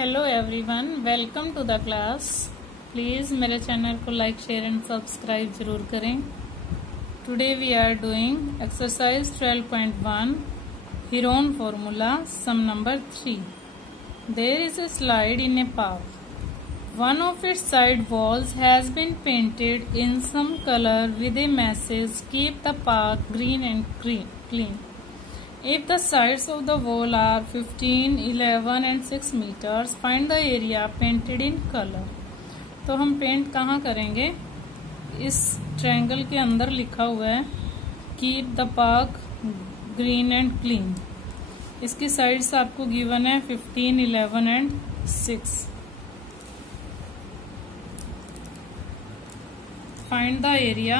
Hello everyone, welcome to the class. Please मेरे channel को like, share and subscribe जरूर करें। Today we are doing exercise 12.1 Heron formula, sum number 3. There is a slide in a park. One of its side walls has been painted in some color with a message, keep the park green and clean. If the sides of the wall are 15, 11 and 6 meters, find the area painted in color. तो हम paint कहाँ करेंगे? इस triangle के अंदर लिखा हुआ है keep the park green and clean. इसकी साइड्स आपको गिवन है 15, 11 एंड 6। फाइंड द एरिया,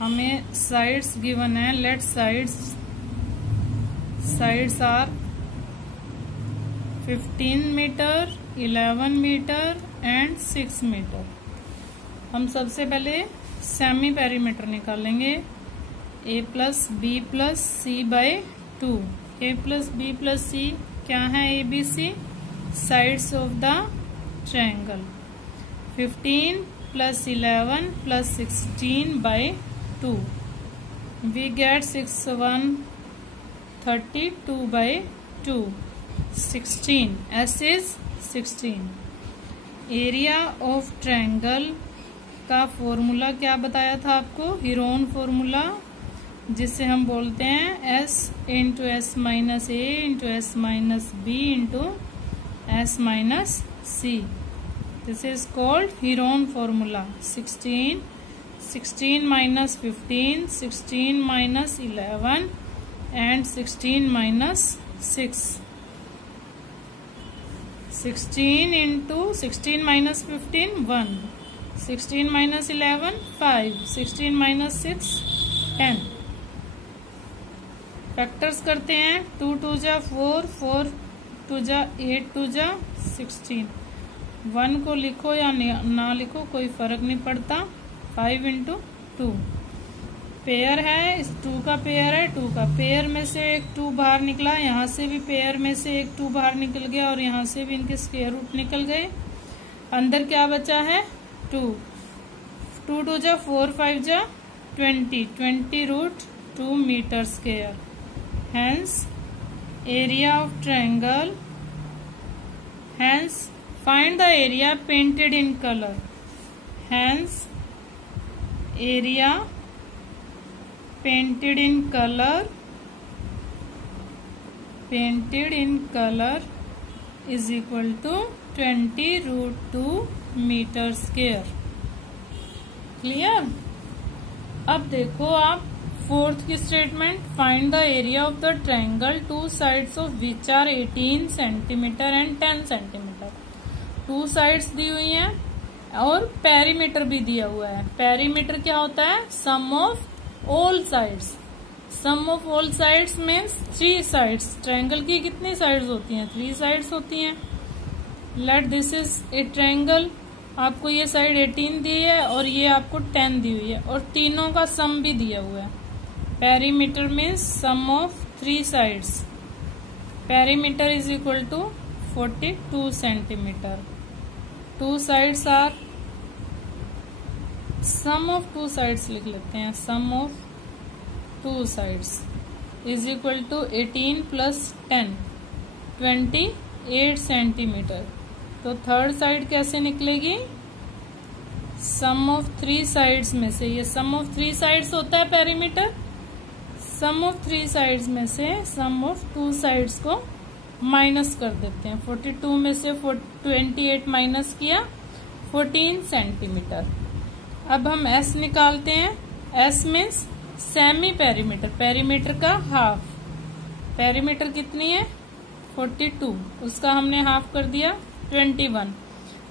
हमें साइड्स गिवन है। Let sides are 15 metre, 11 metre and 6 metre. हम सबसे पहले सेमी पेरीमीटर निकालेंगे। a plus B plus C by 2। a plus B plus C क्या है? ABC, sides of the triangle. 15 plus 11 plus 16 by 2, we gate 6 1 32 by 2, 16। S is 16। Area of triangle का formula क्या बताया था आपको? हीरोन फॉर्मूला, जिसे हम बोलते हैं S into S minus A into S minus B into S minus C. This is called Heron formula. 16 minus 15, 16 minus 11 and 16 minus 6. 16 into 16 minus 15, 1. 16 minus 11, 5. 16 minus 6, 10. Factors करते हैं। 2 2 जा 4, 4 2 जा 8, 2 जा 16। 1 को लिखो या ना लिखो कोई फर्क नहीं पड़ता। 5 इंटू 2 पेयर है, इस 2 का पेयर है। 2 का पेयर में से एक 2 बाहर निकला, यहाँ से भी पेयर में से एक 2 बाहर निकल गया और यहाँ से भी इनके स्क्वायर रूट निकल गए। अंदर क्या बचा है? 2 2 2 जा 4, 5 जा 20, 20 root 2 metre square. Hence area of triangle, hence find the area painted in colour. Hence area painted in color is equal to 20 root 2 meter square। Clear? अब देखो आप फोर्थ की स्टेटमेंट। Find the area of the triangle, two sides of which are 18 centimetre and 10 centimetre. 2 sides दी हुई हैं और perimeter भी दिया हुआ है। पेरीमीटर क्या होता है? Sum of all sides. Sum of all sides means 3 sides. Triangle की कितनी साइड्स होती हैं? 3 साइड्स होती हैं। Let this is a triangle. आपको ये साइड 18 दी है और ये आपको 10 दी हुई है और तीनों का सम भी दिया हुआ है। Perimeter means sum of 3 sides. Perimeter is equal to 42 centimetre. 2 sides are, sum of 2 sides लिख लेते हैं। Sum of 2 sides is equal to 18 plus 10, 28 centimetre. तो थर्ड साइड कैसे निकलेगी? सम ऑफ 3 साइड्स में से, ये सम ऑफ 3 साइड्स होता है पेरीमीटर। सम ऑफ 3 साइड्स में से सम ऑफ 2 साइड्स को माइनस कर देते हैं। 42 में से 28 माइनस किया, 14 सेंटीमीटर। अब हम S निकालते हैं। S means semi perimeter, perimeter का हाफ। पेरीमीटर कितनी है? 42, उसका हमने हाफ कर दिया 21।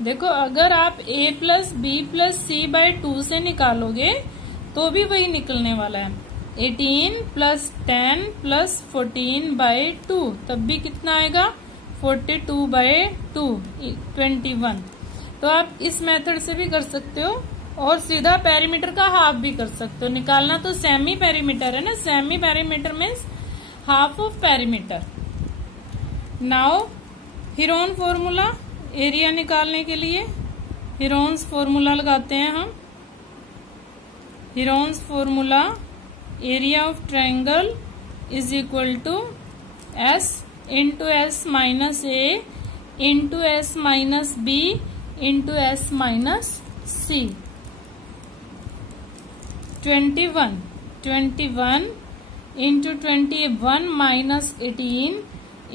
देखो अगर आप A plus B plus C by 2 से निकालोगे तो भी वही निकलने वाला है। 18 प्लस 10 प्लस 14 बाई 2, तब भी कितना आएगा? 42 बाई 2, 21। तो आप इस मेथड से भी कर सकते हो और सीधा पेरीमीटर का हाफ भी कर सकते हो। निकालना तो सेमी पेरीमीटर है ना। Semi perimeter means half of perimeter. Now Heron formula area निकालने के लिए हीरोन्स फॉर्मूला लगाते हैं हम। Heron's formula area of triangle is equal to S into S minus A into S minus B into S minus C. 21 into 21 minus 18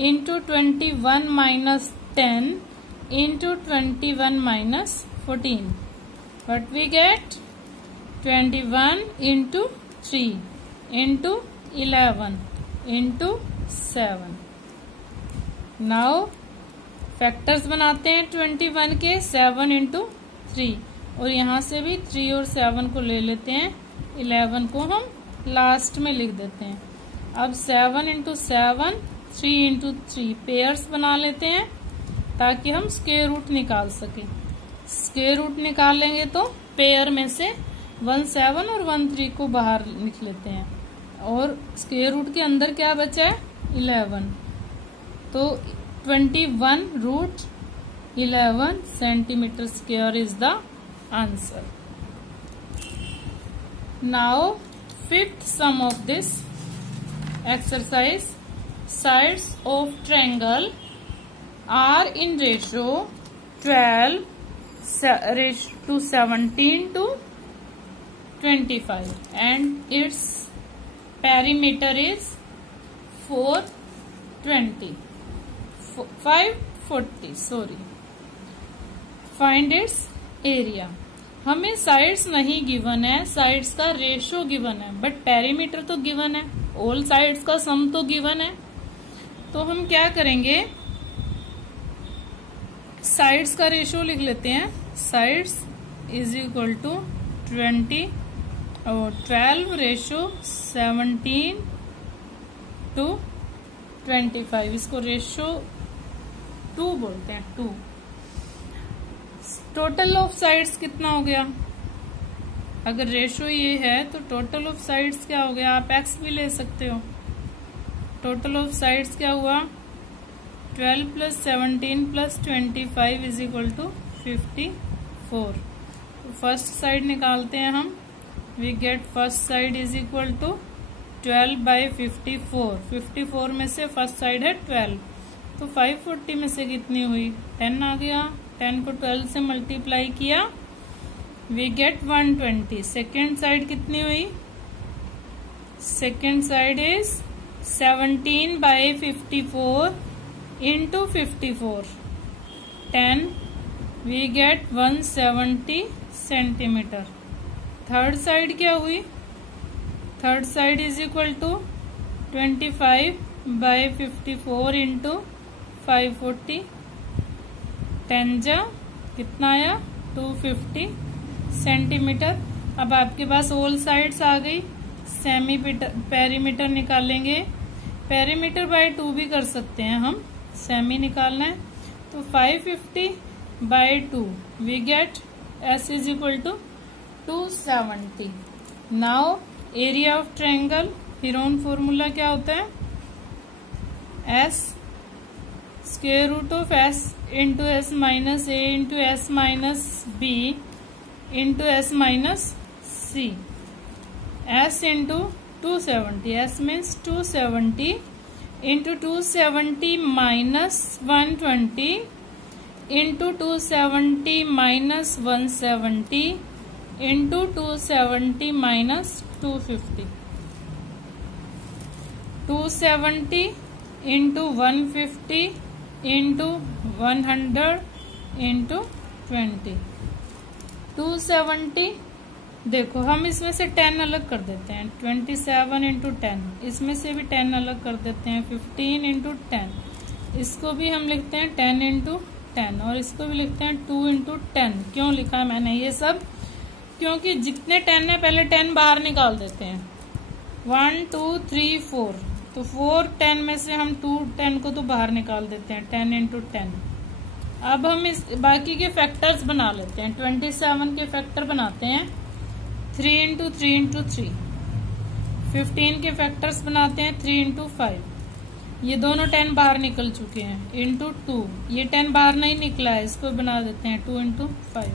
into 21 minus 10 into 21 minus 14. What we get? 21 into 3 into 11 into 7. Now factors बनाते हैं 21 के 7 into 3 और यहाँ से भी 3 और 7 को ले लेते हैं, 11 को हम लास्ट में लिख देते हैं। अब 7 इंटू 7 3 इंटू 3 पेयर्स बना लेते हैं ताकि हम स्क्वायर रूट निकाल सके। स्क्वायर रूट निकालेंगे तो पेयर में से 1 7 और 1 3 को बाहर लिख लेते हैं और स्क्वायर रूट के अंदर क्या बचा है 11, तो 21 root 11 centimetre square is the answer. Now fifth sum of this exercise, sides of triangle are in ratio 12 to 17 to 25 and its perimeter is 540 sorry. Find its area. हमें साइड्स नहीं given है, sides का ratio given है, but perimeter तो given है, all sides का सम तो given है। तो हम क्या करेंगे, साइड्स का रेशियो लिख लेते हैं। साइड्स इज इक्वल टू 20 और 12 रेशियो 17 to 25, इसको रेशियो 2 बोलते हैं, 2। टोटल ऑफ साइड्स कितना हो गया, अगर रेशियो ये है तो टोटल ऑफ साइड्स क्या हो गया, आप एक्स भी ले सकते हो। टोटल ऑफ साइड्स क्या हुआ, 12 plus 17 plus 25 is equal to 54। तो फर्स्ट साइड निकालते हैं हम, we get first side is equal to 12 by 54। 54 में से फर्स्ट साइड है 12, तो 540 में से कितनी हुई, 10 आ गया। 10 को 12 से मल्टीप्लाई किया, वी गेट 120। सेकेंड साइड कितनी हुई, second side is 17 by 54 into 54, 10, we get 170 centimetre. Third side क्या हुई, third side is equal to 25 by 54 into 540, 10 जा कितना आया 250 सेंटीमीटर। अब आपके पास ऑल साइड्स आ गई, सेमी पेरीमीटर निकालेंगे, पेरीमीटर बाय 2 भी कर सकते हैं हम, सेमी निकालना है तो 550 by 2 we get S is equal to 270। Now area of triangle, Heron formula क्या होता है, S square root of S into S minus A into S minus B into S minus C. S into 270, S means 270 into 270 minus 120 into 270 minus 170 into 270 minus 250, 270 into 150 into 100 into 20, 270। देखो हम इसमें से 10 अलग कर देते हैं, 27 इंटू 10, इसमें से भी 10 अलग कर देते हैं, 15 इंटू 10, इसको भी हम लिखते हैं 10 इंटू 10 और इसको भी लिखते हैं 2 इंटू 10। क्यों लिखा है मैंने ये सब, क्योंकि जितने 10 है पहले 10 बाहर निकाल देते हैं, 1 2 3 4, तो 4 10 में से हम 2 10 को तो बाहर निकाल देते हैं, 10 इंटू 10। अब हम इस बाकी के फैक्टर्स बना लेते हैं, 27 के फैक्टर बनाते हैं, 3 इंटू 3 इंटू 3, 15 के फैक्टर्स बनाते हैं 3 इंटू 5, ये दोनों 10 बाहर निकल चुके हैं, इंटू 2। ये 10 बाहर नहीं निकला है, इसको बना देते हैं 2 इंटू 5।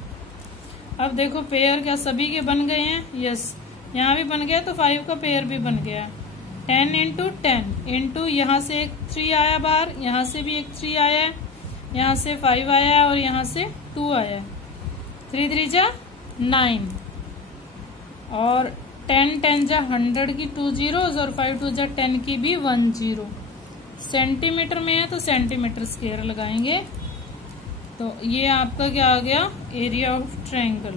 अब देखो पेयर क्या सभी के बन गए हैं? यस, यहाँ भी बन गया तो 5 का पेयर भी बन गया। 10 इंटू 10 इंटू यहाँ से एक 3 आया बाहर, यहाँ से भी एक 3 आया है, यहाँ से 5 आया है और यहाँ से 2 आया है। 3 3 जा 9 और 10 10 जा 100 की 2 zeros और 5 2 जा 10 की भी 1 0। सेंटीमीटर में है तो सेंटीमीटर स्क्वायर लगाएंगे। तो ये आपका क्या आ गया? Area of triangle.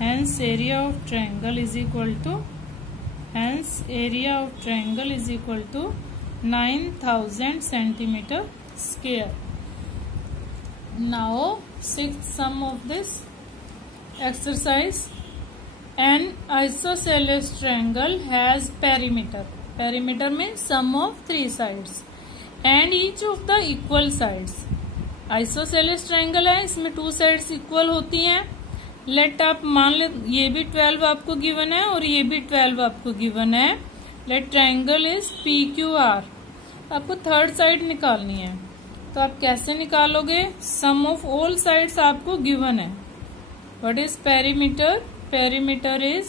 Hence area of triangle is equal to 9000 centimetre square. Now sixth sum of this exercise. An isosceles triangle has perimeter. Perimeter में sum of 3 sides and each of the equal sides. Isosceles triangle है, इसमें 2 sides equal होती हैं। Let आप मान ले ये भी 12 आपको गिवन है और ये भी 12 आपको गिवन है। Let triangle is PQR। आपको थर्ड साइड निकालनी है, तो आप कैसे निकालोगे? Sum of all sides आपको गिवन है। What is perimeter? Perimeter is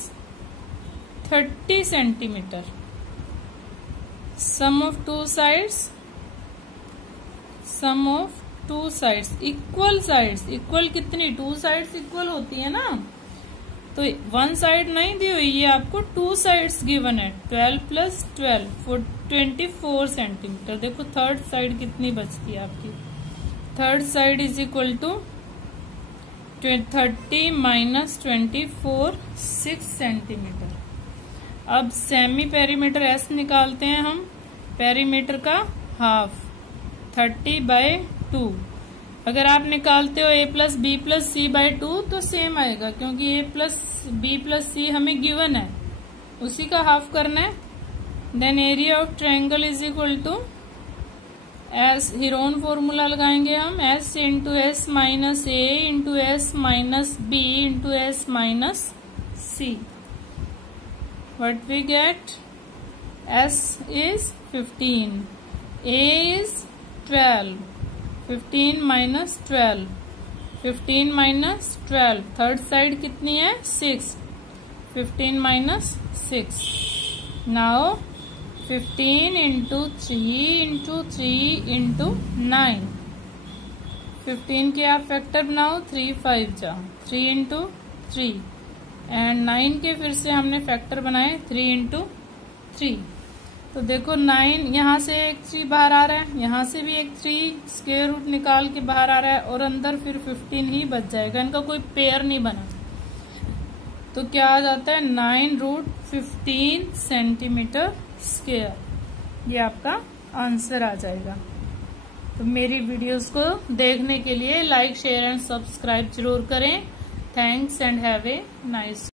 30 centimeter. Sum of two sides equal sides। equal कितनी? 2 sides equal होती है ना, तो 1 side नहीं दी हुई, ये आपको 2 sides गिवन है। 12 plus 12 24 सेंटीमीटर। देखो थर्ड साइड कितनी बचती है आपकी? Third side is equal to 30 minus 24 6 centimetre. अब सेमी पेरीमीटर एस निकालते हैं हम। पेरीमीटर का हाफ 30/2। अगर आप निकालते हो a plus B plus C by 2 तो सेम आएगा, क्योंकि a plus B plus C हमें गिवन है, उसी का हाफ करना है। Then area of triangle is equal to S, Heron formula लगाएंगे हम, S into S minus A into S minus B into S minus C. What we get? S is 15, A is 12, 15 minus 12, 15 minus 12। Third side कितनी है? 6, 15 minus 6। Now 15 into 3 into 3 into 9। 15 के आप factor बनाओ, 3 5 जा 3 into 3 and 9 के फिर से हमने फैक्टर बनाए 3 इंटू 3। तो देखो 9, यहाँ से एक 3 बाहर आ रहा है, यहाँ से भी एक 3 स्क्वायर रूट निकाल के बाहर आ रहा है और अंदर फिर 15 ही बच जाएगा, इनका कोई पेयर नहीं बना। तो क्या आ जाता है? 9√15 सेंटीमीटर स्क्वायर। ये आपका आंसर आ जाएगा। तो मेरी वीडियोस को देखने के लिए लाइक शेयर एंड सब्सक्राइब जरूर करें। Thanks and have a nice